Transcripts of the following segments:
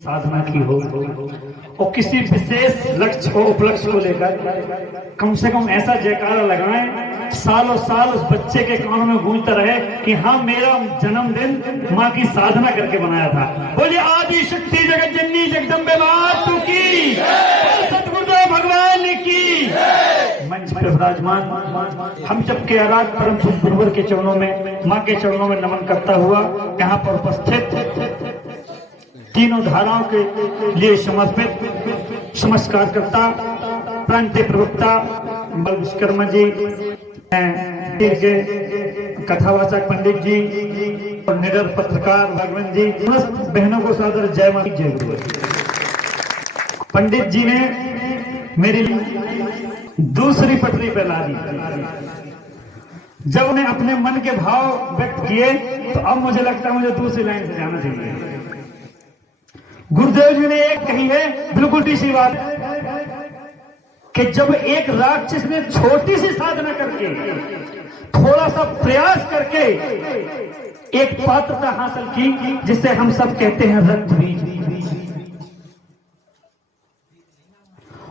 साधना की हो और किसी विशेष लक्ष्य को उपलक्ष्य को लेकर कम से कम ऐसा जयकारा लगाएं सालों साल उस बच्चे के कानों में गूंजता रहे कि हाँ मेरा जन्मदिन माँ की साधना करके बनाया था। बोलिए आदि शक्ति जगत जननी जगदम्बे मातु की, सतगुरुदेव भगवान की। मंच पर विराजमान हम सबके आराध परम गुरुवर के चरणों में, माँ के चरणों में नमन करता हुआ यहाँ पर उपस्थित तीनों धाराओं के लिए समर्पित नमस्कार करता प्रांतीय प्रवक्ता बल विश्वकर्मा जी, के कथावाचक पंडित जी और निडर पत्रकार भगवान जी, समस्त बहनों को सादर जय माता जय गुरु। पंडित जी ने मेरी दूसरी पटरी पे ला दी। जब उन्हें अपने मन के भाव व्यक्त किए तो अब मुझे लगता है मुझे दूसरी लाइन से जाना चाहिए। गुरुदेव जी ने एक कही है बिल्कुल सी बात कि जब एक राक्षस ने छोटी सी साधना करके, थोड़ा सा प्रयास करके एक पात्रता हासिल की जिसे हम सब कहते हैं रक्त बीज,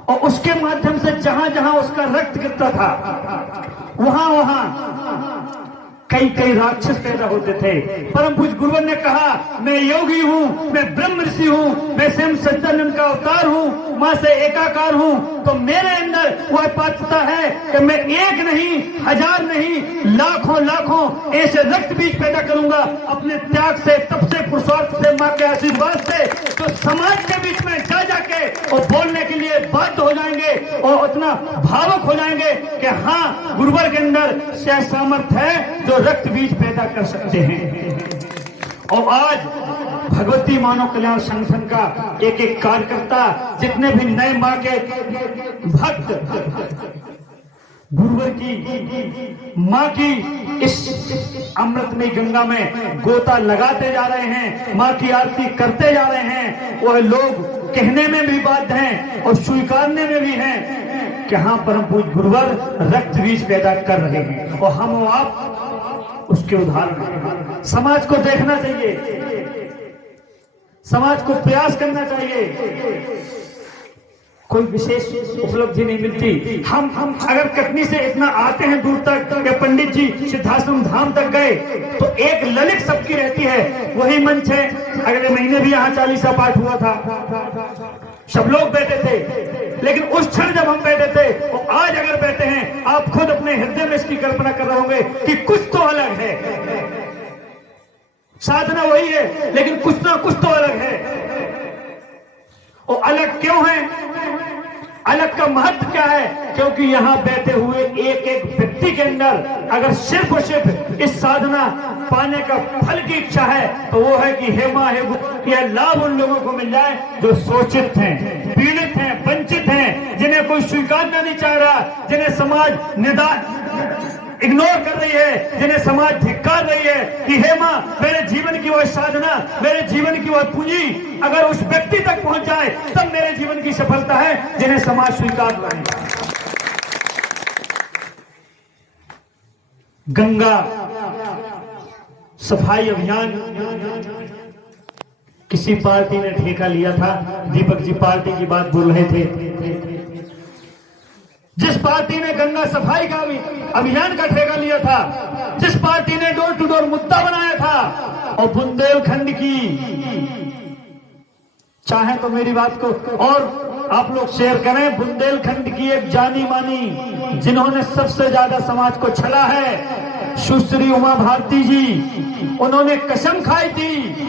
और उसके माध्यम से जहां जहां उसका रक्त गिरता था वहां वहां कई कई राक्षस पैदा होते थे। परम पूज्य गुरुवर ने कहा मैं योगी हूँ, मैं ब्रह्म ऋषि हूँ, मैं स्वयं सच्चिदानंद का अवतार हूँ, माँ से एकाकार हूँ। तो मेरे अंदर वह पात्रता है कि मैं एक नहीं, हजार नहीं, लाखों लाखों ऐसे रक्त बीज पैदा करूंगा अपने त्याग से, तप से, पुरुषार्थ से, माँ के आशीर्वाद से, तो समाज के बीच में जा जाके और बोलने के लिए बाध्य हो जाएंगे और उतना भावुक हो जाएंगे कि हाँ गुरुवर के अंदर से सामर्थ्य है जो रक्त बीज पैदा कर सकते हैं। और आज भगवती मानव कल्याण संगठन का एक एक कार्यकर्ता, जितने भी नए माँ के भक्त गुरुवर की माँ की इस अमृतमयी गंगा में गोता लगाते जा रहे हैं, माँ की आरती करते जा रहे हैं, वह लोग कहने में भी बाध्य हैं और स्वीकारने में भी हैं कि हाँ परम पूज्य गुरुवर रक्त बीज पैदा कर रहे हैं और हम आप उसके उदाहरण। समाज को देखना चाहिए, समाज को प्रयास करना चाहिए। कोई विशेष उपलब्धि नहीं मिलती। हम अगर कटनी से इतना आते हैं दूर तक कि पंडित जी सिद्धाश्रम धाम तक गए तो एक ललित सबकी रहती है, वही मंच है। अगले महीने भी यहाँ 40 पाठ हुआ था, सब लोग बैठे थे, लेकिन उस क्षण जब हम बैठे थे और आज अगर बैठे हैं, आप खुद अपने हृदय में इसकी कल्पना कर रहे होंगे कि कुछ तो अलग है। साधना वही है लेकिन कुछ ना कुछ तो अलग है। और अलग क्यों है? अलग का महत्व क्या है? क्योंकि यहाँ बैठे हुए एक एक व्यक्ति के अंदर अगर सिर्फ और सिर्फ इस साधना पाने का फल की इच्छा है तो वो है कि हे मां हे गुरु, यह लाभ उन लोगों को मिल जाए जो शोषित हैं, पीड़ित हैं, वंचित हैं, जिन्हें कोई स्वीकारना नहीं चाह रहा, जिन्हें समाज निदान इग्नोर कर रही है, जिन्हें समाज धिक्कार रही है कि हे मां मेरे जीवन की वह साधना, मेरे जीवन की वह पूंजी अगर उस व्यक्ति तक पहुंच जाए तब मेरे जीवन की सफलता है, जिन्हें समाज स्वीकार रहा है। गंगा सफाई अभियान किसी पार्टी ने ठेका लिया था। दीपक जी पार्टी की बात बोल रहे थे। जिस पार्टी ने गंगा सफाई का अभियान का ठेका लिया था, जिस पार्टी ने डोर टू डोर मुद्दा बनाया था, और बुंदेलखंड की, चाहे तो मेरी बात को और आप लोग शेयर करें, बुंदेलखंड की एक जानी मानी जिन्होंने सबसे ज्यादा समाज को छला है, सुश्री उमा भारती जी, उन्होंने कसम खाई थी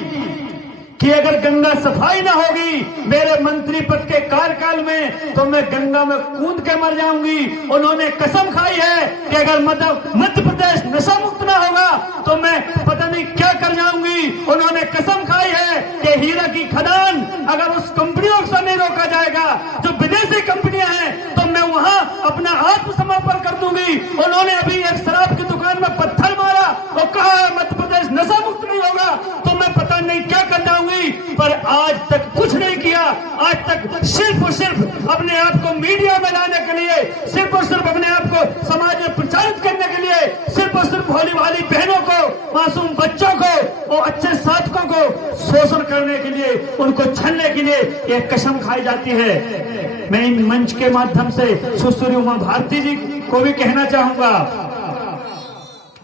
कि अगर गंगा सफाई ना होगी मेरे मंत्री पद के कार्यकाल में तो मैं गंगा में कूद के मर जाऊंगी। उन्होंने कसम खाई है कि अगर मध्य प्रदेश नशा मुक्त ना होगा तो मैं पता नहीं क्या कर जाऊंगी। उन्होंने कसम खाई है कि हीरा की खदान अगर उस कंपनियों से नहीं रोका जाएगा जो विदेशी कंपनियां हैं तो मैं वहां अपना आत्मसमर्पण कर दूंगी। उन्होंने अभी एक शराब की दुकान में पत्थर मारा और कहा मध्य प्रदेश नशा मुक्त नहीं होगा तो मैं पता नहीं क्या कर जाऊंगी। पर आज तक कुछ नहीं किया। आज तक सिर्फ और सिर्फ अपने आप को मीडिया में लाने के लिए, सिर्फ और सिर्फ अपने आप को समाज में प्रचारित करने के लिए, सिर्फ और सिर्फ भोली भाली बहनों को, मासूम बच्चों को और अच्छे साधकों को शोषण करने के लिए, उनको छलने के लिए एक कसम खाई जाती है। मैं इन मंच के माध्यम से सुश्री उमा भारती जी को भी कहना चाहूंगा,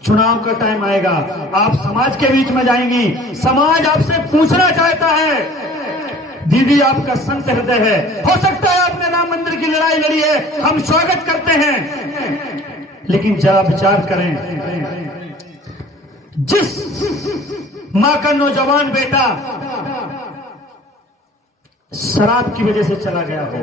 चुनाव का टाइम आएगा, आप समाज के बीच में जाएंगी, समाज आपसे पूछना चाहता है, दीदी आपका संत हृदय है, हो सकता है आपने राम मंदिर की लड़ाई लड़ी है, हम स्वागत करते हैं, लेकिन जरा विचार करें, जिस मां का नौजवान बेटा शराब की वजह से चला गया हो,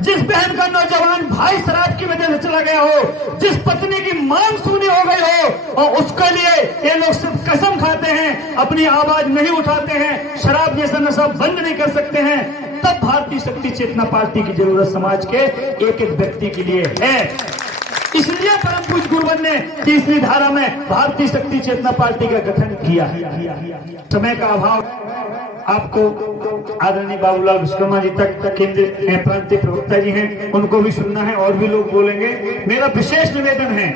जिस बहन का नौजवान भाई शराब की वजह से चला गया हो, जिस पत्नी की मांग सूनी हो गई हो, और उसके लिए ये लोग सिर्फ कसम खाते हैं, अपनी आवाज नहीं उठाते हैं, शराब जैसा नशा बंद नहीं कर सकते हैं, तब भारतीय शक्ति चेतना पार्टी की जरूरत समाज के एक एक व्यक्ति के लिए है। इसलिए परम पूज्य गुरुवर ने तीसरी धारा में भारतीय शक्ति चेतना पार्टी का गठन किया। समय का अभाव, आपको आदरणीय बाबूलाल विश्वकर्मा जी तक केंद्रीय प्रांतीय प्रवक्ता जी हैं, उनको भी सुनना है, और भी लोग बोलेंगे। मेरा विशेष निवेदन है,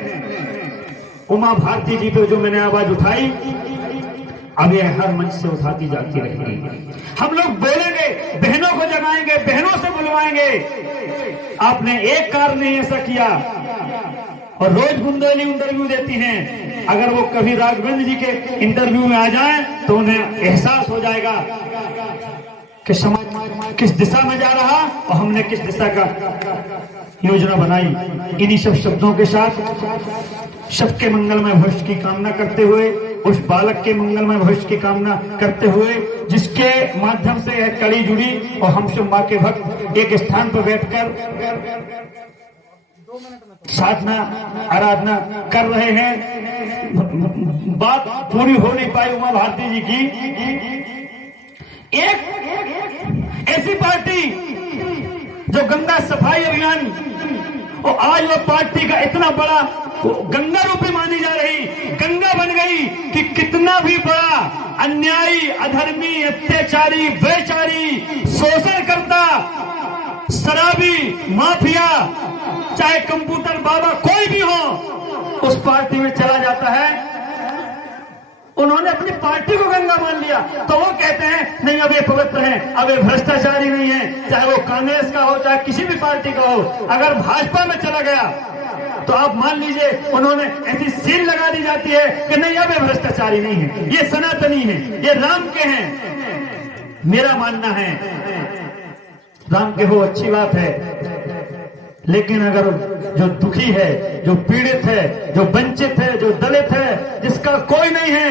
उमा भारती जी पे जो मैंने आवाज उठाई, अब ये हर मंच से उठाती जाती रहेगी। हम लोग बोलेंगे, बहनों को जगाएंगे, बहनों से बुलवाएंगे। आपने एक कारण नहीं ऐसा किया, और रोज बुंदेली इंटरव्यू देती हैं, अगर वो कभी राघवेंद्र जी के इंटरव्यू में आ जाएं तो उन्हें एहसास हो जाएगा कि समाज किस दिशा में जा रहा और हमने किस दिशा का योजना बनाई। इन्हीं सब शब्दों के साथ सबके मंगलमय भविष्य की कामना करते हुए, उस बालक के मंगलमय भविष्य की कामना करते हुए, जिसके माध्यम से यह कड़ी जुड़ी और हम सब मां के भक्त एक स्थान पर बैठकर साधना आराधना कर रहे हैं। बात पूरी हो नहीं पाई उमा भारती जी की। एक ऐसी पार्टी जो गंगा सफाई अभियान, और आज वो पार्टी का इतना बड़ा गंगा रूपी मानी जा रही, गंगा बन गई कि कितना भी बड़ा अन्यायी, अधर्मी, अत्याचारी, बेचारी, शोषण करता, शराबी, माफिया, चाहे कंप्यूटर बाबा कोई भी हो, उस पार्टी में चला जाता है। उन्होंने अपनी पार्टी को गंगा मान लिया, तो वो कहते हैं नहीं अब ये पवित्र है, अब ये भ्रष्टाचारी नहीं है, चाहे वो कांग्रेस का हो चाहे किसी भी पार्टी का हो। अगर भाजपा में चला गया तो आप मान लीजिए उन्होंने ऐसी सील लगा दी जाती है कि नहीं अब ये भ्रष्टाचारी नहीं है, ये सनातनी है, ये राम के हैं। मेरा मानना है राम के हो अच्छी बात है, लेकिन अगर जो दुखी है, जो पीड़ित है, जो वंचित है, जो दलित है, जिसका कोई नहीं है,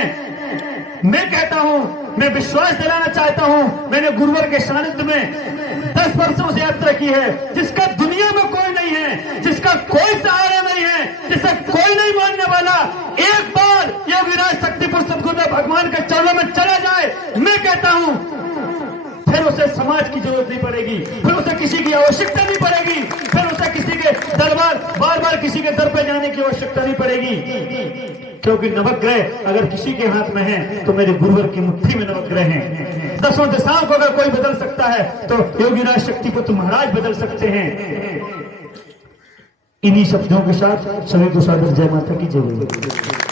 मैं कहता हूं, मैं विश्वास दिलाना चाहता हूं, मैंने गुरुवर के सानिध्य में 10 वर्षों से यात्रा की है, जिसका दुनिया में कोई नहीं है, जिसका कोई सहारा नहीं है, जिसका कोई नहीं मानने वाला, एक बार योगीराज शक्तिपुर सदगुरुदेव भगवान के चरणों में चला जाए, मैं कहता हूं फिर उसे समाज की जरूरत नहीं पड़ेगी, फिर उसे किसी की आवश्यकता नहीं पड़ेगी, फिर उसे किसी के दरबार बार बार किसी के दर पे जाने की आवश्यकता नहीं पड़ेगी। क्योंकि नवग्रह अगर किसी के हाथ में है तो मेरे गुरुवर की मुट्ठी में नवग्रह हैं। 10 दिशाओं को अगर कोई बदल सकता है तो योगीराज शक्तिपुत्र महाराज बदल सकते हैं। इन्हीं शब्दों के साथ सभी को सादर जय माता की जय।